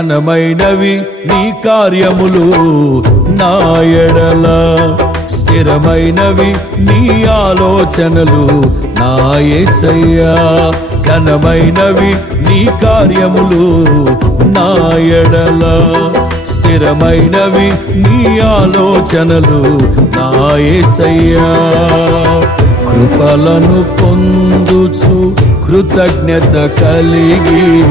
ఘనమైనవి నీ కార్యములు నా ఎడల. స్థిరమైనవి నీ ఆలోచనలు నాయసయ్యా ఘనమైనవి నీ కార్యములు నా ఎడల. స్థిరమైనవి నీ ఆలోచనలు నా కృపలను పొందుచు కృతజ్ఞత కలిగి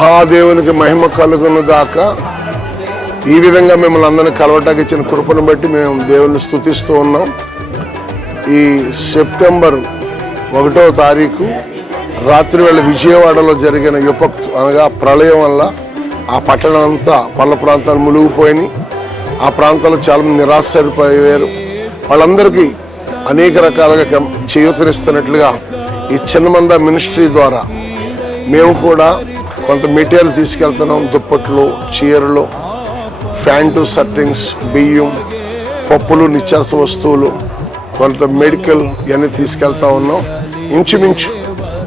మహాదేవునికి మహిమ కలుగును దాకా ఈ విధంగా మిమ్మల్ని అందరినీ కలవటానికి ఇచ్చిన కృపను బట్టి మేము దేవుని స్తుతిస్తూ ఉన్నాం. ఈ సెప్టెంబర్ ఒకటో తారీఖు రాత్రి వేళ విజయవాడలో జరిగిన విపత్తు అనగా ప్రళయం వల్ల ఆ పట్టణం అంతా పల్ల ప్రాంతాలు మునిగిపోయినాయి. ఆ ప్రాంతాల్లో చాలా మంది వాళ్ళందరికీ అనేక రకాలుగా చేయూతనిస్తున్నట్లుగా ఈ చిన్నమంద మినిస్ట్రీ ద్వారా మేము కూడా కొంత మెటీరియల్ తీసుకెళ్తున్నాం దుప్పట్లు చీరలు ఫ్యాంటు సట్టింగ్స్ బియ్యం పప్పులు నిత్యావసర వస్తువులు కొంత మెడికల్ ఇవన్నీ తీసుకెళ్తా ఉన్నాం. ఇంచుమించు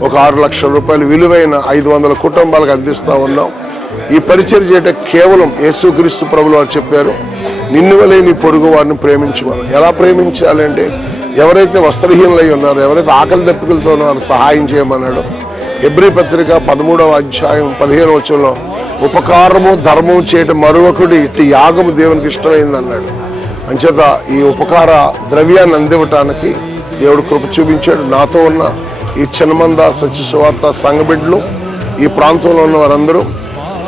ఒక ఆరు లక్షల రూపాయలు విలువైన ఐదు వందల కుటుంబాలకు అందిస్తూ ఉన్నాం. ఈ పరిచయం చేయటం కేవలం యేసుక్రీస్తు ప్రభులు వారు చెప్పారు. నిన్ను వలే నీ పొరుగు వారిని ప్రేమించమని ఎలా ప్రేమించాలంటే ఎవరైతే వస్త్రహీనులై ఉన్నారో ఎవరైతే ఆకలి దప్పికలతో ఉన్నారో సహాయం చేయమన్నాడు. ఎబ్రి పత్రిక పదమూడవ అధ్యాయం పదిహేను వచ్చంలో ఉపకారము ధర్మము చేయటం మరొకటి ఇట్టి యాగము దేవునికి ఇష్టమైంది అన్నాడు అంచేత ఈ ఉపకార ద్రవ్యాన్ని అందివ్వటానికి దేవుడు కృప చూపించాడు. నాతో ఉన్న ఈ చిన్నమంద సత్యసువార్త సంఘబిడ్లు ఈ ప్రాంతంలో ఉన్న వారందరూ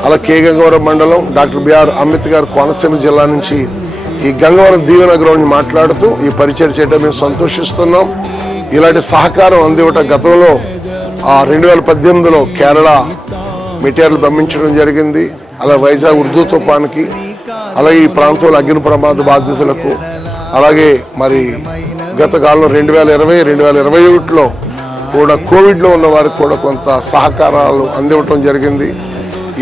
అలా కే. గంగవరం మండలం డాక్టర్ బిఆర్ అంబేద్కర్ గారు కోనసీమ జిల్లా నుంచి ఈ గంగవరం దీవెన గ్రౌండ్ మాట్లాడుతూ ఈ పరిచయం చేయడం మేము సంతోషిస్తున్నాం. ఇలాంటి సహకారం అందివ్వటం గతంలో రెండు వేల పద్దెనిమిదిలో కేరళ మెటీరియల్ పంపించడం జరిగింది. అలా వైజాగ్ ఉర్దూ తుఫాన్కి అలాగే ఈ ప్రాంతంలో అగ్ని ప్రమాద బాధితులకు అలాగే మరి గత కాలంలో రెండు వేల ఇరవై రెండు వేల ఇరవై ఒకటిలో కూడా కోవిడ్లో ఉన్న వారికి కూడా కొంత సహకారాలు అందివ్వటం జరిగింది.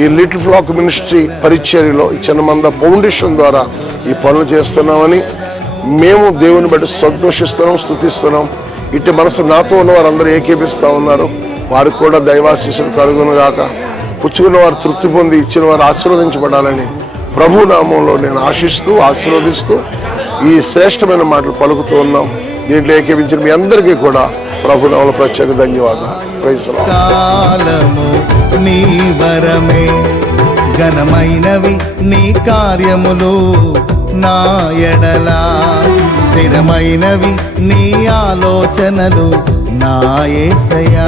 ఈ లిటిల్ ఫ్లాక్ మినిస్ట్రీ పరిచర్యలో ఈ చిన్నమంద ఫౌండేషన్ ద్వారా ఈ పనులు చేస్తున్నామని మేము దేవుని బట్టి సంతోషిస్తున్నాం స్థుతిస్తున్నాం ఇట్టి మనసు నాతో ఉన్న వారందరూ ఏకీపిస్తూ ఉన్నారు. వారికి కూడా దైవాశీసులు కలుగును గాక. పుచ్చుకున్న వారు తృప్తి పొంది ఇచ్చిన వారు ఆశీర్వదించబడాలని ప్రభు నామంలో నేను ఆశిస్తూ ఆశీర్వదిస్తూ ఈ శ్రేష్టమైన మాటలు పలుకుతూ ఉన్నాం. దీంట్లో ఏకీపించిన మీ అందరికీ కూడా ప్రభు నామంలో ప్రత్యేక ధన్యవాదాలు. ప్రైజ్ కాలము నీ వరమే ఘనమైనవి నీ కార్యములు. నా స్థిరమైనవి నీ ఆలోచనలు. నాయసయా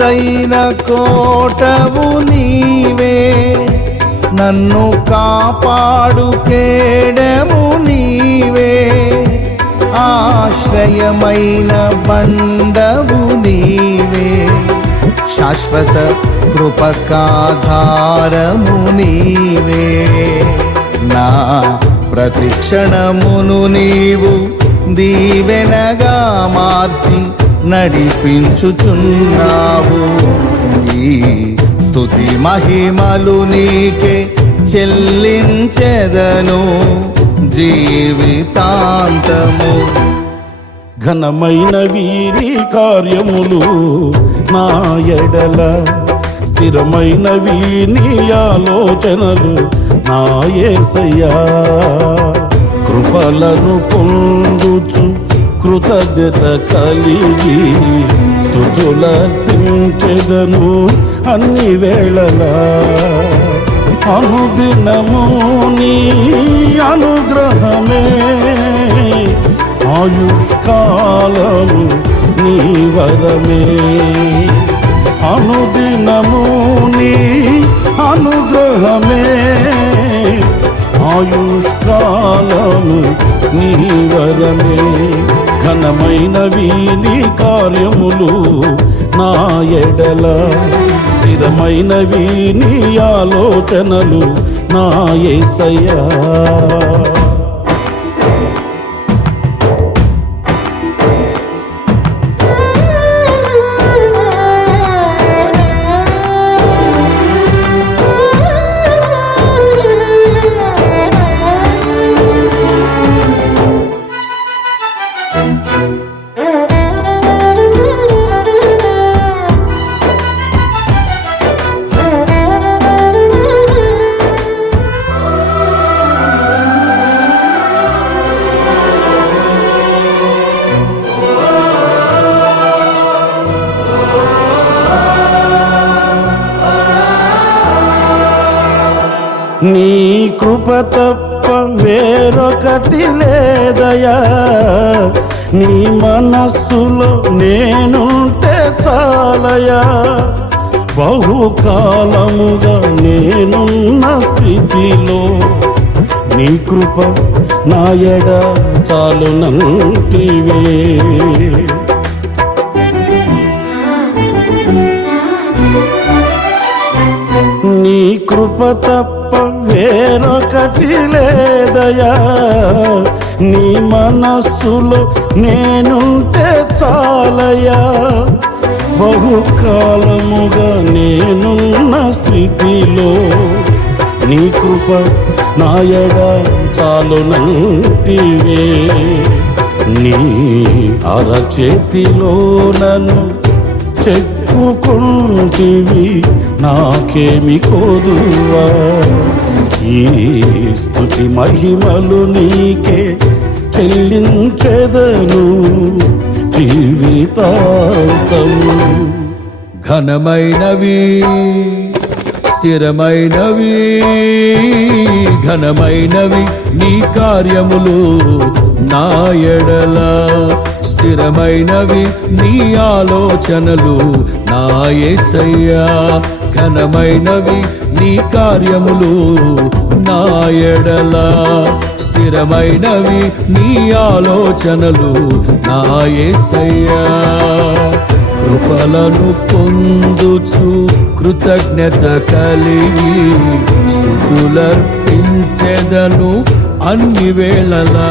ఎత్తైన కోటవు నీవే. నన్ను కాపాడు కేడము నీవే. ఆశ్రయమైన బండవు నీవే. శాశ్వత కృపకాధారము నీవే. నా ప్రతిక్షణమును నీవు దీవెనగా మార్చి నడిపించుచున్నావు. ఈ స్థుతి మహిమలు నీకే చెల్లించెదను జీవితాంతము. ఘనమైన వీరి కార్యములు నా ఎడల స్థిరమైన వీని ఆలోచనలు నా కృపలను పొందుచు కృతజ్ఞత కలిగి స్థుతులర్పించెదను అన్ని వేళలా. అనుదినము నీ అనుగ్రహమే. ఆయుష్కాలము నీ వరమే. ఘనమైన వీని కార్యములు నా ఎడల. స్థిరమైన వీని ఆలోచనలు నా ఏసయ్యా. నేనుంటే చాలయా? బహుకాలముగా నేనున్న స్థితిలో నీ కృప నాయడ ఎడ చాలునంటివే. నీ కృప తప్ప వేరొకటి లేదయా? నీ మనస్సులో నేనుంటే చాలయ బహుకాలముగా నేనున్న స్థితిలో నీ కృప నాయడ చాలునంటివే. నీ అరచేతిలో నన్ను చెప్పుకుంటివి నాకేమి కోదువా? ఈ స్థుతి మహిమలు నీకే చెల్లించెదను. జీవితాంతం. ఘనమైనవి స్థిరమైనవి ఘనమైనవి నీ కార్యములు నా ఎడల. స్థిరమైనవి నీ ఆలోచనలు నా ఏసయ్యా. ఘనమైనవి నీ కార్యములు నా ఎడల. స్థిరమైనవి నీ ఆలోచనలు నా ఏసయ్యా. కృపలను పొందుచు కృతజ్ఞత కలిగి స్థుతులర్పించెదను అన్ని వేళలా.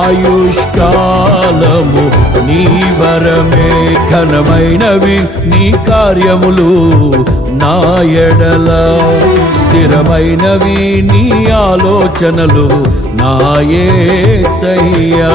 ఆయుష్కాలము నీ వరమే ఘనమైనవి నీ కార్యములు నా ఎడల స్థిరమైనవి నీ ఆలోచనలు నాయే సయ్యా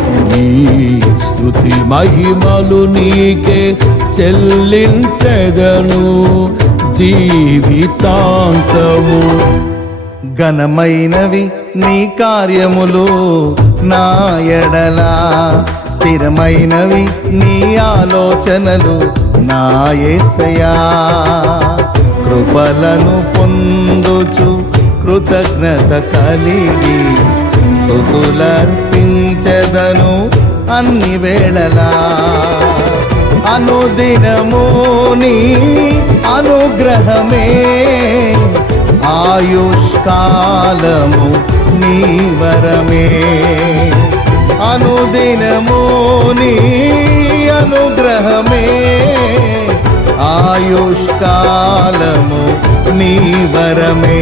నీ స్థుతి మహిమలు నీకే చెల్లించెదను జీవితాంతము. ఘనమైనవి నీ కార్యములు నా ఎడలా. స్థిరమైనవి నీ ఆలోచనలు నా ఏసయా. కృపలను పొందుచు కృతజ్ఞత కలిగి స్థుతులర్పించెదను అన్ని వేళలా. అనుదినము నీ అనుగ్రహమే. ఆయుష్కాలము నీ వరమే. అనుదినము నీ అనుగ్రహమే. ఆయుష్కాలము నీ వరమే.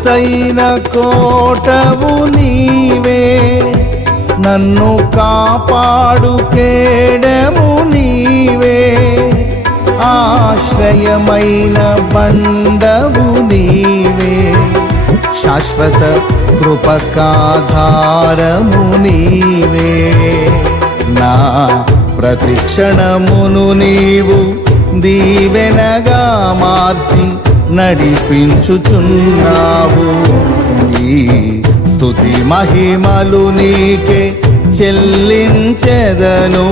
ఎత్తైన కోటవు నీవే. నన్ను కాపాడు కేడము నీవే. ఆశ్రయమైన బండవు నీవే. శాశ్వత కృపకాధారము నీవే. నా ప్రతిక్షణమును నీవు దీవెనగా మార్చి నడిపించుచున్నావు. ఈ స్థుతి మహిమలు నీకే చెల్లించెదను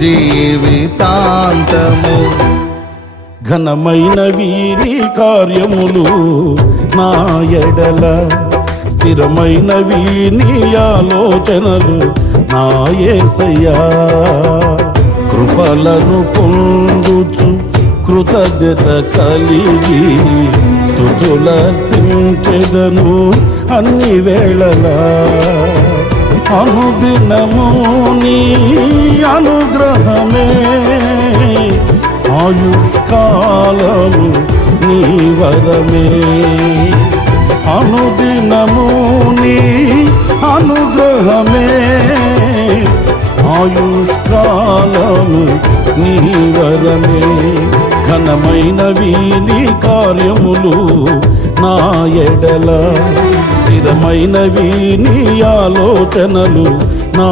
జీవితాంతము. ఘనమైనవి నీ కార్యములు నా ఎడల స్థిరమైనవి నీ ఆలోచనలు నా కృపలను పొందుచు కృతజ్ఞత కలిగి స్థుతులర్పించెదను అన్ని వేళలా. అనుదినము నీ అనుగ్రహమే. ఆయుష్కాలము నీ వరమే. అనుదినము నీ అనుగ్రహమే. ఆయుష్కాలము నీ వరమే. ఘనమైనవి నీ కార్యములు నా ఎడల. స్థిరమైనవి నీ ఆలోచనలు నా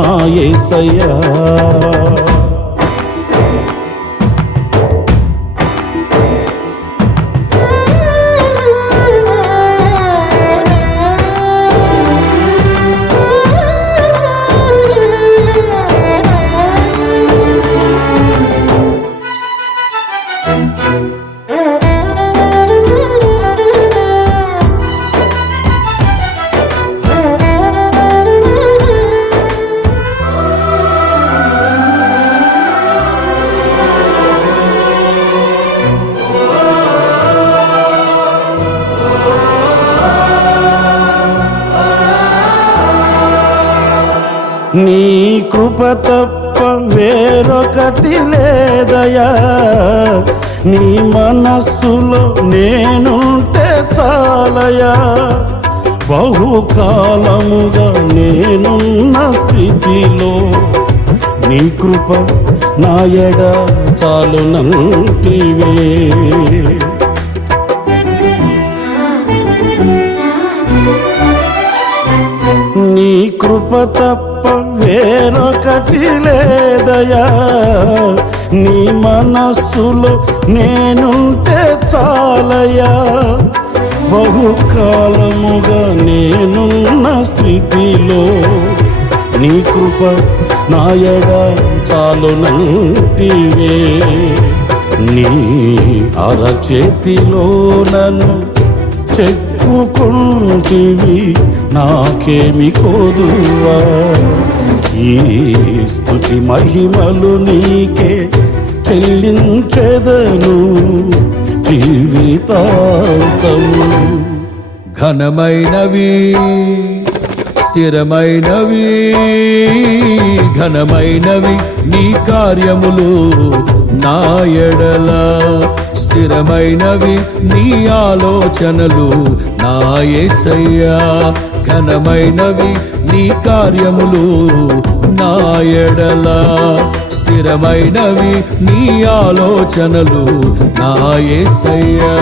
నీ కృప తప్ప వేరొకటి లేదయా నీ మనస్సులో నేనుంటే చాలయా బహుకాలముగా నేనున్న స్థితిలో నీ కృప నాయడ చాలునంటివే. నీ కృప తప్ప వేరొకటి లేదయా నీ మనస్సులో నేనుంటే చాలయా బహుకాలముగా నేనున్న స్థితిలో నీ కృప నాయడ చాలునంటివే. నీ అరచేతిలో నన్ను చెప్పుకుంటివి నాకేమి కోదువా? ఈ స్థుతి మహిమలు నీకే చెల్లించెదను జీవితాంతము. ఘనమైనవి స్థిరమైనవి ఘనమైనవి నీ కార్యములు నా ఎడలా స్థిరమైనవి నీ ఆలోచనలు నా యేసయ్యా ఘనమైనవి నీ కార్యములు నా ఎడల. స్థిరమైనవి నీ ఆలోచనలు నా యేసయ్యా